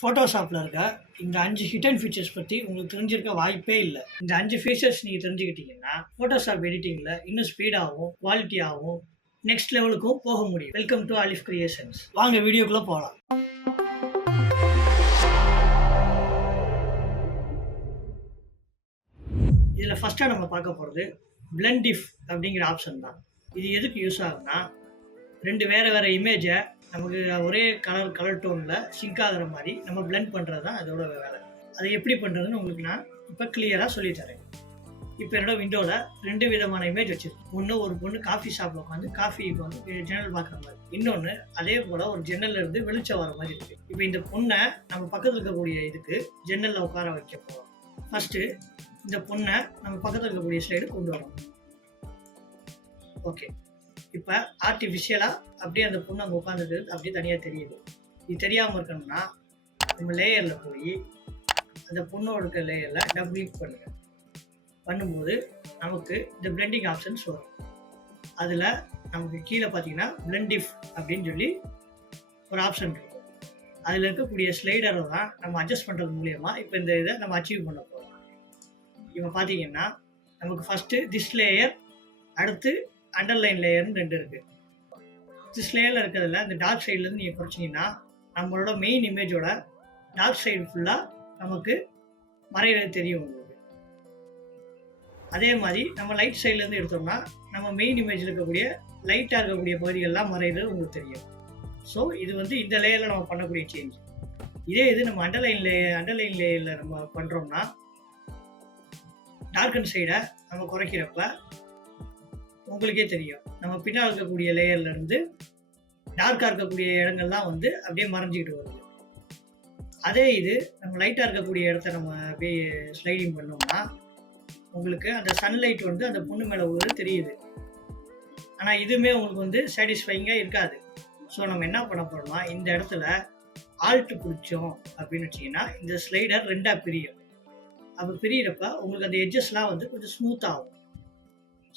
ஃபோட்டோஷாப்பில் இருக்க இந்த 5 hidden features பற்றி உங்களுக்கு தெரிஞ்சிருக்க வாய்ப்பே இல்லை. இந்த 5 ஃபீச்சர்ஸ் நீங்கள் தெரிஞ்சுக்கிட்டீங்கன்னா ஃபோட்டோஷாப் எடிட்டிங்கில் இன்னும் ஸ்பீடாகவும் குவாலிட்டியாகவும் நெக்ஸ்ட் லெவலுக்கும் போக முடியும். வெல்கம் டு அலிஃப் கிரியேஷன்ஸ். வாங்க வீடியோக்குள்ளே போகலாம். இதில் ஃபஸ்ட்டாக நம்ம பார்க்க போகிறது பிளெண்ட் டிஃப் அப்படிங்கிற ஆப்ஷன் தான். இது எதுக்கு யூஸ் ஆகுதுன்னா, ரெண்டு வேறு இமேஜை நமக்கு ஒரே கலர் டோனில் சிங்க் ஆகிற மாதிரி நம்ம பிளெண்ட் பண்ணுறது தான் அதோட வேலை. அதை எப்படி பண்ணுறதுன்னு உங்களுக்கு நான் இப்போ கிளியராக சொல்லித்தரேன். இப்போ என்னோட விண்டோவில் 2 விதமான இமேஜ் வச்சுருக்கேன். ஒன்று ஒரு பொண்ணு காஃபி ஷாப்பில் உட்காந்து காஃபிக்கு வந்து ஜன்னல் பார்க்குற மாதிரி, இன்னொன்று அதே போல் ஒரு ஜன்னலில் இருந்து வெளிச்சம் வர மாதிரி இருக்குது. இப்போ இந்த பொண்ணை நம்ம பக்கத்தில் இருக்கக்கூடிய இதுக்கு ஜன்னலில் உட்கார வைக்க போகிறோம். ஃபஸ்ட்டு இந்த பொண்ணை நம்ம பக்கத்தில் இருக்கக்கூடிய ஸ்லைடு கொண்டு வரணும். ஓகே, இப்போ ஆர்டிஃபிஷியலாக அப்படியே அந்த பொண்ணு அங்கே உட்காந்துருக்கு அப்படியே தனியாக தெரியுது. இது தெரியாமல் இருக்கணும்னா நம்ம லேயரில் போய் அந்த பொண்ணோட இருக்க லேயரில் டபுள் கிளிக் பண்ணுங்கள். பண்ணும்போது நமக்கு இந்த பிளெண்டிங் ஆப்ஷன்ஸ் வரும். அதில் நமக்கு கீழே பார்த்தீங்கன்னா பிளெண்ட் டிஃப் அப்படின்னு சொல்லி ஒரு ஆப்ஷன் இருக்கும். அதில் இருக்கக்கூடிய ஸ்லைடரை தான் நம்ம அட்ஜஸ்ட் பண்ணுறது மூலயமா இப்போ இந்த இதை நம்ம அச்சீவ் பண்ண போகிறோம். இப்போ பார்த்தீங்கன்னா நமக்கு ஃபஸ்ட்டு திஸ் லேயர், அடுத்து அண்டர்லைன் லேயர்னு 2 இருக்குது. திஸ் லேயரில் இருக்கிறதுல இந்த டார்க் சைட்லேருந்து நீங்கள் குறைச்சிங்கன்னா நம்மளோட மெயின் இமேஜோட டார்க் சைடு ஃபுல்லாக நமக்கு மறைகிறது தெரியும் உங்களுக்கு. அதே மாதிரி நம்ம லைட் சைட்லேருந்து எடுத்தோம்னா நம்ம மெயின் இமேஜில் இருக்கக்கூடிய லைட்டாக இருக்கக்கூடிய பகுதிகள்லாம் மறைகிறது உங்களுக்கு தெரியும். ஸோ இது வந்து இந்த லேயரில் நம்ம பண்ணக்கூடிய சேஞ்ச். இதே இது நம்ம அண்டர்லைன் லேயரில் நம்ம பண்ணுறோம்னா டார்க்கன் சைடை நம்ம குறைக்கிறப்ப உங்களுக்கே தெரியும் நம்ம பின்னால் இருக்கக்கூடிய லேயர்லேருந்து டார்க்காக இருக்கக்கூடிய இடங்கள்லாம் வந்து அப்படியே மறைஞ்சிக்கிட்டு வருது. அதே இது நம்ம லைட்டாக இருக்கக்கூடிய இடத்த நம்ம அப்படியே ஸ்லைடிங் பண்ணோம்னா உங்களுக்கு அந்த சன்லைட் வந்து அந்த பொண்ணு மேலே ஒரு தெரியுது. ஆனால் இதுவுமே உங்களுக்கு வந்து சாட்டிஸ்ஃபைங்காக இருக்காது. ஸோ நம்ம என்ன பண்ண போகிறோம்னா இந்த இடத்துல ஆல்ட் பிடிச்சோம் அப்படின்னு வச்சிங்கன்னா இந்த ஸ்லைடர் 2ஆக பிரியும். அப்போ பிரியிறப்ப உங்களுக்கு அந்த எட்ஜஸ்லாம் வந்து கொஞ்சம் ஸ்மூத் ஆகும்.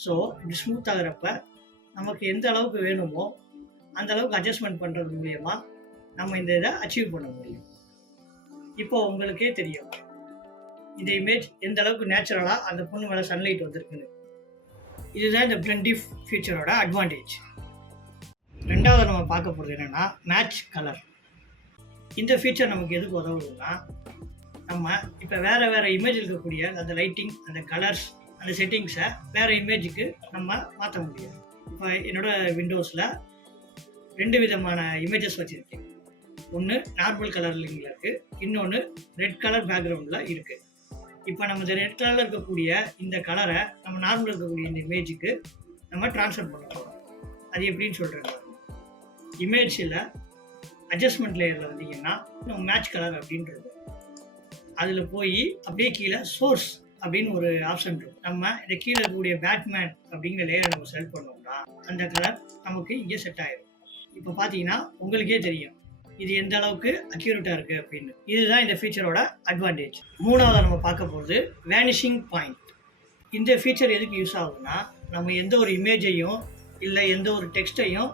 ஸோ இப்படி ஸ்மூத் ஆகிறப்ப நமக்கு எந்த அளவுக்கு வேணுமோ அந்த அளவுக்கு அட்ஜஸ்ட்மெண்ட் பண்ணுறது மூலயமா நம்ம இந்த இதை அச்சீவ் பண்ண முடியும். இப்போ உங்களுக்கே தெரியும் இந்த இமேஜ் எந்த அளவுக்கு நேச்சுரலாக அந்த பொண்ணு மேலே சன்லைட் வந்திருக்குன்னு. இதுதான் இந்த பிளெண்ட் டிஃப் ஃபீச்சரோட அட்வான்டேஜ். ரெண்டாவது நம்ம பார்க்க போகிறது என்னென்னா மேட்ச் கலர். இந்த ஃபீச்சர் நமக்கு எதுக்கு உதவுதுன்னா, நம்ம இப்போ வேறு இமேஜ் இருக்கக்கூடிய அந்த லைட்டிங், அந்த கலர்ஸ், அந்த செட்டிங்ஸை வேறு இமேஜுக்கு நம்ம மாற்ற முடியும். இப்போ என்னோடய விண்டோஸில் 2 விதமான இமேஜஸ் வச்சுருக்கேன். ஒன்று நார்மல் கலரில் இருக்குது, இன்னொன்று ரெட் கலர் பேக்ரவுண்டில் இருக்குது. இப்போ நம்ம இந்த ரெட் கலரில் இருக்கக்கூடிய இந்த கலரை நம்ம நார்மல் இருக்கக்கூடிய இந்த இமேஜுக்கு நம்ம ட்ரான்ஸ்ஃபர் பண்ண போகிறோம். அது எப்படின்னு சொல்கிறேன். இமேஜில் அட்ஜஸ்ட்மெண்ட் லேயரில் வந்தீங்கன்னா நம்ம மேட்ச் கலர் அப்படின்றது, அதில் போய் அப்படியே கீழே சோர்ஸ் அப்படின்னு ஒரு ஆப்ஷன் இருக்கும். நம்ம இந்த கீழே இருக்கக்கூடிய பேட்மேன் அப்படிங்கிற லேயரை நம்ம செலக்ட் பண்ணோம்னா அந்த கலர் நமக்கு இங்கே செட் ஆகிடும். இப்போ பார்த்தீங்கன்னா உங்களுக்கே தெரியும் இது எந்த அளவுக்கு அக்யூரேட்டாக இருக்குது அப்படின்னு. இதுதான் இந்த ஃபீச்சரோட அட்வான்டேஜ். மூணாவது நம்ம பார்க்க போகிறது வேனிஷிங் பாயிண்ட். இந்த ஃபீச்சர் எதுக்கு யூஸ் ஆகுதுன்னா, நம்ம எந்த ஒரு இமேஜையும் இல்லை எந்த ஒரு டெக்ஸ்ட்டையும்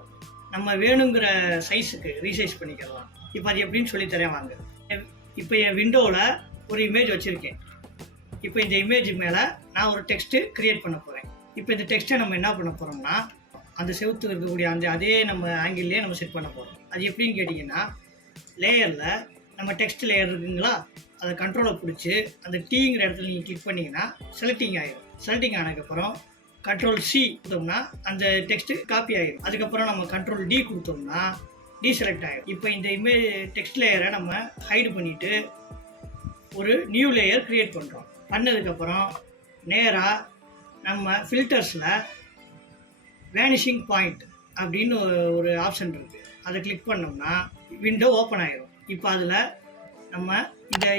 நம்ம வேணுங்கிற சைஸுக்கு ரீசைஸ் பண்ணிக்கலாம். இப்போ அது எப்படின்னு சொல்லித்தரேன் வாங்க. இப்போ என் விண்டோவில் ஒரு இமேஜ் வச்சுருக்கேன். இப்போ இந்த இமேஜ் மேலே நான் ஒரு டெக்ஸ்ட்டு க்ரியேட் பண்ண போகிறேன். இப்போ இந்த டெக்ஸ்ட்டை நம்ம என்ன பண்ண போகிறோம்னா அந்த செவுத்துக்கு இருக்கக்கூடிய அதே நம்ம ஆங்கிள்லேயே நம்ம செட் பண்ண போகிறோம். அது எப்படின்னு கேட்டிங்கன்னா, லேயரில் நம்ம டெக்ஸ்ட் லேயர் இருக்குங்களா, அதை கண்ட்ரோலை பிடிச்சி அந்த டீங்கிற இடத்துல நீங்கள் கிளிக் பண்ணிங்கன்னா செலக்டிங் ஆகிடும். செலக்டிங் ஆனதுக்கப்புறம் கண்ட்ரோல் C கொடுத்தோம்னா அந்த டெக்ஸ்ட்டு காப்பி ஆகிடும். அதுக்கப்புறம் நம்ம கண்ட்ரோல் D கொடுத்தோம்னா டீசெலக்ட் ஆகிடும். இப்போ இந்த இமேஜ் டெக்ஸ்ட் லேயரை நம்ம ஹைடு பண்ணிவிட்டு ஒரு நியூ லேயர் க்ரியேட் பண்ணுறோம். பண்ணதுக்கப்புறம் நேராக நம்ம ஃபில்டர்ஸில் வேனிஷிங் பாயிண்ட் அப்படின்னு ஒரு ஆப்ஷன் இருக்குது. அதை கிளிக் பண்ணோம்னா விண்டோ ஓப்பன் ஆகிடும். இப்போ அதில் நம்ம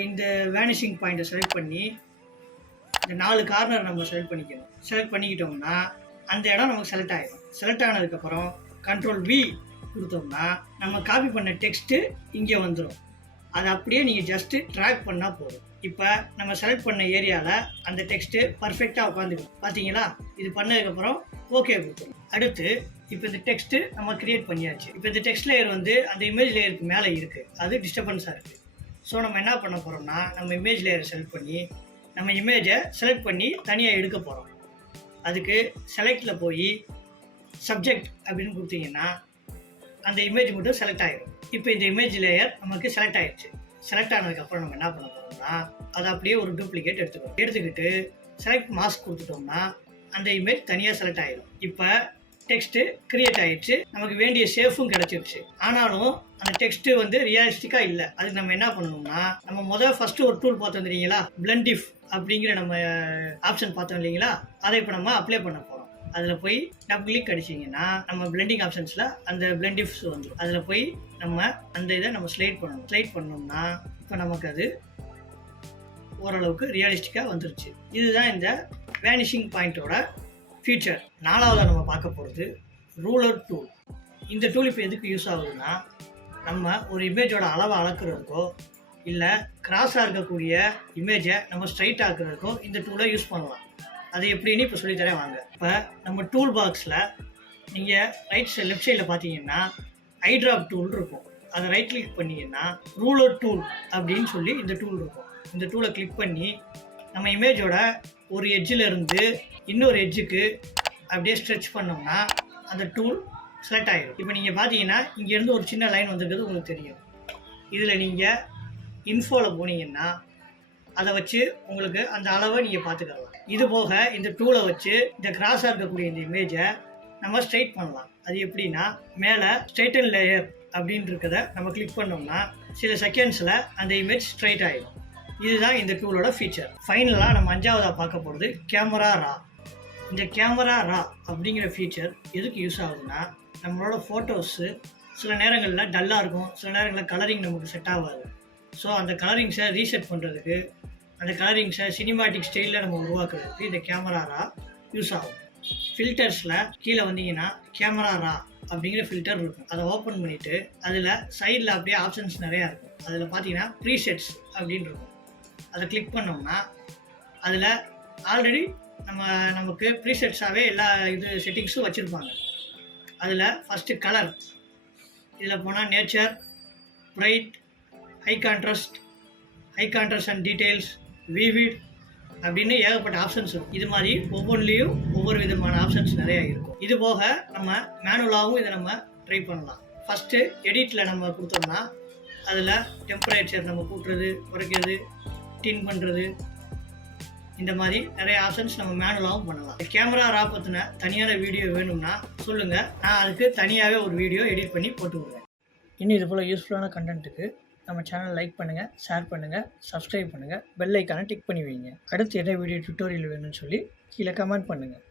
இந்த வேனிஷிங் பாயிண்ட்டை செலக்ட் பண்ணி இந்த 4 கார்னர் நம்ம செலக்ட் பண்ணிக்கணும். செலக்ட் பண்ணிக்கிட்டோம்னா அந்த இடம் நமக்கு செலக்ட் ஆகிடும். செலக்ட் ஆனதுக்கப்புறம் கண்ட்ரோல் V கொடுத்தோம்னா நம்ம காப்பி பண்ண டெக்ஸ்ட்டு இங்கே வந்துடும். அதை அப்படியே நீங்கள் ஜஸ்ட்டு ட்ராக் பண்ணால் போதும். இப்போ நம்ம செலக்ட் பண்ண ஏரியாவில் அந்த டெக்ஸ்ட்டு பர்ஃபெக்டாக உட்காந்துக்கும். பார்த்தீங்களா? இது பண்ணதுக்கப்புறம் ஓகே கொடுத்துரும். அடுத்து இப்போ இந்த டெக்ஸ்ட்டு நம்ம க்ரியேட் பண்ணியாச்சு. இப்போ இந்த டெக்ஸ்ட் லேயர் வந்து அந்த இமேஜ் லேயருக்கு மேலே இருக்குது, அது டிஸ்டர்பன்ஸாக இருக்குது. ஸோ நம்ம என்ன பண்ண போகிறோம்னா, நம்ம இமேஜ் லேயரை செலக்ட் பண்ணி நம்ம இமேஜை செலக்ட் பண்ணி தனியாக எடுக்க போகிறோம். அதுக்கு செலக்டில் போய் சப்ஜெக்ட் அப்படின்னு கொடுத்தீங்கன்னா அந்த இமேஜ் மட்டும் செலக்ட் ஆகிடும். இப்போ இந்த இமேஜ் லேயர் நமக்கு செலக்ட் ஆகிடுச்சு. செலக்ட் ஆனதுக்கப்புறம் நம்ம என்ன பண்ண போகிறோம்னா, அதை அப்படியே ஒரு டூப்ளிகேட் எடுத்துக்கிட்டு செலக்ட் மாஸ்க் கொடுத்துட்டோம்னா அந்த இமேஜ் தனியாக செலக்ட் ஆகிடும். இப்போ டெக்ஸ்ட்டு கிரியேட் ஆகிடுச்சு, நமக்கு வேண்டிய சேஃபும் கிடச்சிருச்சு. ஆனாலும் அந்த டெக்ஸ்ட்டு வந்து ரியலிஸ்டிக்காக இல்லை. அதுக்கு நம்ம என்ன பண்ணணும்னா, நம்ம ஃபஸ்ட்டு ஒரு டூல் பார்த்தோம் இல்லைங்களா, பிளெண்டிஃப் அப்படிங்கிற நம்ம ஆப்ஷன் பார்த்தோம் இல்லைங்களா, அதை இப்போ நம்ம அப்ளை பண்ண போகிறோம். அதில் போய் டபுள் கிளிக் அடிச்சிங்கன்னா நம்ம பிளெண்டிங் ஆப்ஷன்ஸில் அந்த பிளெண்டிஃப்ஸ் வந்துடும். அதில் போய் நம்ம அந்த இதை நம்ம ஸ்லைட் பண்ணோம்னா இப்போ நமக்கு அது ஓரளவுக்கு ரியலிஸ்டிக்காக வந்துருச்சு. இதுதான் இந்த வேனிஷிங் பாயிண்டோட ஃபீச்சர். 4ஆவதாக நம்ம பார்க்க போகிறது ரூலர் டூல். இந்த டூல் இப்போ எதுக்கு யூஸ் ஆகுதுன்னா, நம்ம ஒரு இமேஜோட அளவை அளக்குறதுக்கோ இல்லை கிராஸாக இருக்கக்கூடிய இமேஜை நம்ம ஸ்ட்ரைட் ஆக்குறதுக்கோ இந்த டூலை யூஸ் பண்ணலாம். அது எப்படின்னு இப்போ சொல்லித்தரேன் வாங்க. இப்போ நம்ம டூல் பாக்ஸில் நீங்கள் லெஃப்ட் சைடில் பார்த்தீங்கன்னா ஐட்ராப் டூல் இருக்கும். அதை ரைட் கிளிக் பண்ணிங்கன்னா ரூலர் டூல் அப்படின்னு சொல்லி இந்த டூல் இருக்கும். இந்த டூலை கிளிக் பண்ணி நம்ம இமேஜோட ஒரு எட்ஜில் இருந்து இன்னொரு எட்ஜுக்கு அப்படியே ஸ்ட்ரெச் பண்ணோம்னா அந்த டூல் செலக்ட் ஆகிடும். இப்போ நீங்கள் பார்த்தீங்கன்னா இங்கேருந்து ஒரு சின்ன லைன் வந்துருக்கிறது உங்களுக்கு தெரியும். இதில் நீங்கள் இன்ஃபோவில் போனீங்கன்னா அதை வச்சு உங்களுக்கு அந்த அளவை நீங்கள் பார்த்துக்கலாம். இது போக இந்த டூலை வச்சு இந்த கிராஸாக இருக்கக்கூடிய இந்த இமேஜை நம்ம ஸ்ட்ரைட் பண்ணலாம். அது எப்படின்னா, மேலே ஸ்ட்ரைட்டன் லேயர் அப்படின்னு இருக்கிறத நம்ம கிளிக் பண்ணோம்னா சில செகண்ட்ஸில் அந்த இமேஜ் ஸ்ட்ரைட் ஆகிடும். இதுதான் இந்த டூலோட ஃபீச்சர். ஃபைனலாக நம்ம 5ஆவதாக பார்க்க போகிறது கேமரா ரா. இந்த கேமரா ரா அப்படிங்கிற ஃபீச்சர் எதுக்கு யூஸ் ஆகுதுன்னா, நம்மளோட ஃபோட்டோஸு சில நேரங்களில் டல்லாக இருக்கும், சில நேரங்களில் கலரிங் நமக்கு செட் ஆகாது. ஸோ அந்த கலரிங்ஸை ரீசெட் பண்ணுறதுக்கு, அந்த கலரிங்ஸை சினிமாட்டிக் ஸ்டைலில் நம்ம உருவாக்குறதுக்கு இந்த கேமரா ரா யூஸ் ஆகும். ஃபில்டர்ஸில் கீழே வந்தீங்கன்னா கேமரா ரா அப்படிங்கிற ஃபில்டர் இருக்கும். அதை ஓப்பன் பண்ணிவிட்டு அதில் சைடில் அப்படியே ஆப்ஷன்ஸ் நிறையா இருக்கும். அதில் பார்த்தீங்கன்னா ப்ரீசெட்ஸ் அப்படின்னு இருக்கும். அதை கிளிக் பண்ணோம்னா அதில் ஆல்ரெடி நமக்கு ப்ரீசெட்ஸாகவே எல்லா செட்டிங்ஸும் வச்சுருப்பாங்க. அதில் ஃபஸ்ட்டு கலர், இதில் போனால் nature, bright, high contrast and details, vivid அப்படின்னு ஏகப்பட்ட ஆப்ஷன்ஸ் இருக்கும். இது மாதிரி ஒவ்வொன்றிலையும் ஒவ்வொரு விதமான ஆப்ஷன்ஸ் நிறையா இருக்கும். இது போக நம்ம மேனுவலாகவும் இதை நம்ம ட்ரை பண்ணலாம். ஃபஸ்ட்டு எடிட்டில் நம்ம கொடுத்தோம்னா அதில் டெம்பரேச்சர் நம்ம கூட்டுறது, குறைக்கிறது, டின் பண்ணுறது, இந்த மாதிரி நிறைய ஆப்ஷன்ஸ் நம்ம மேனுவலாகவும் பண்ணலாம். கேமரா ரா பற்றின தனியான வீடியோ வேணும்னா சொல்லுங்கள், நான் அதுக்கு தனியாகவே ஒரு வீடியோ எடிட் பண்ணி போட்டு விடுவேன். இன்னும் இது போல் யூஸ்ஃபுல்லான கண்டென்ட்டுக்கு நம்ம சேனல் லைக் பண்ணுங்கள், ஷேர் பண்ணுங்கள், சப்ஸ்கிரைப் பண்ணுங்கள், பெல் ஐக்கானை டிக் பண்ணி வைங்க. அடுத்து என்ன வீடியோ டியூட்டோரியல் வேணும்னு சொல்லி கீழே கமெண்ட் பண்ணுங்கள்.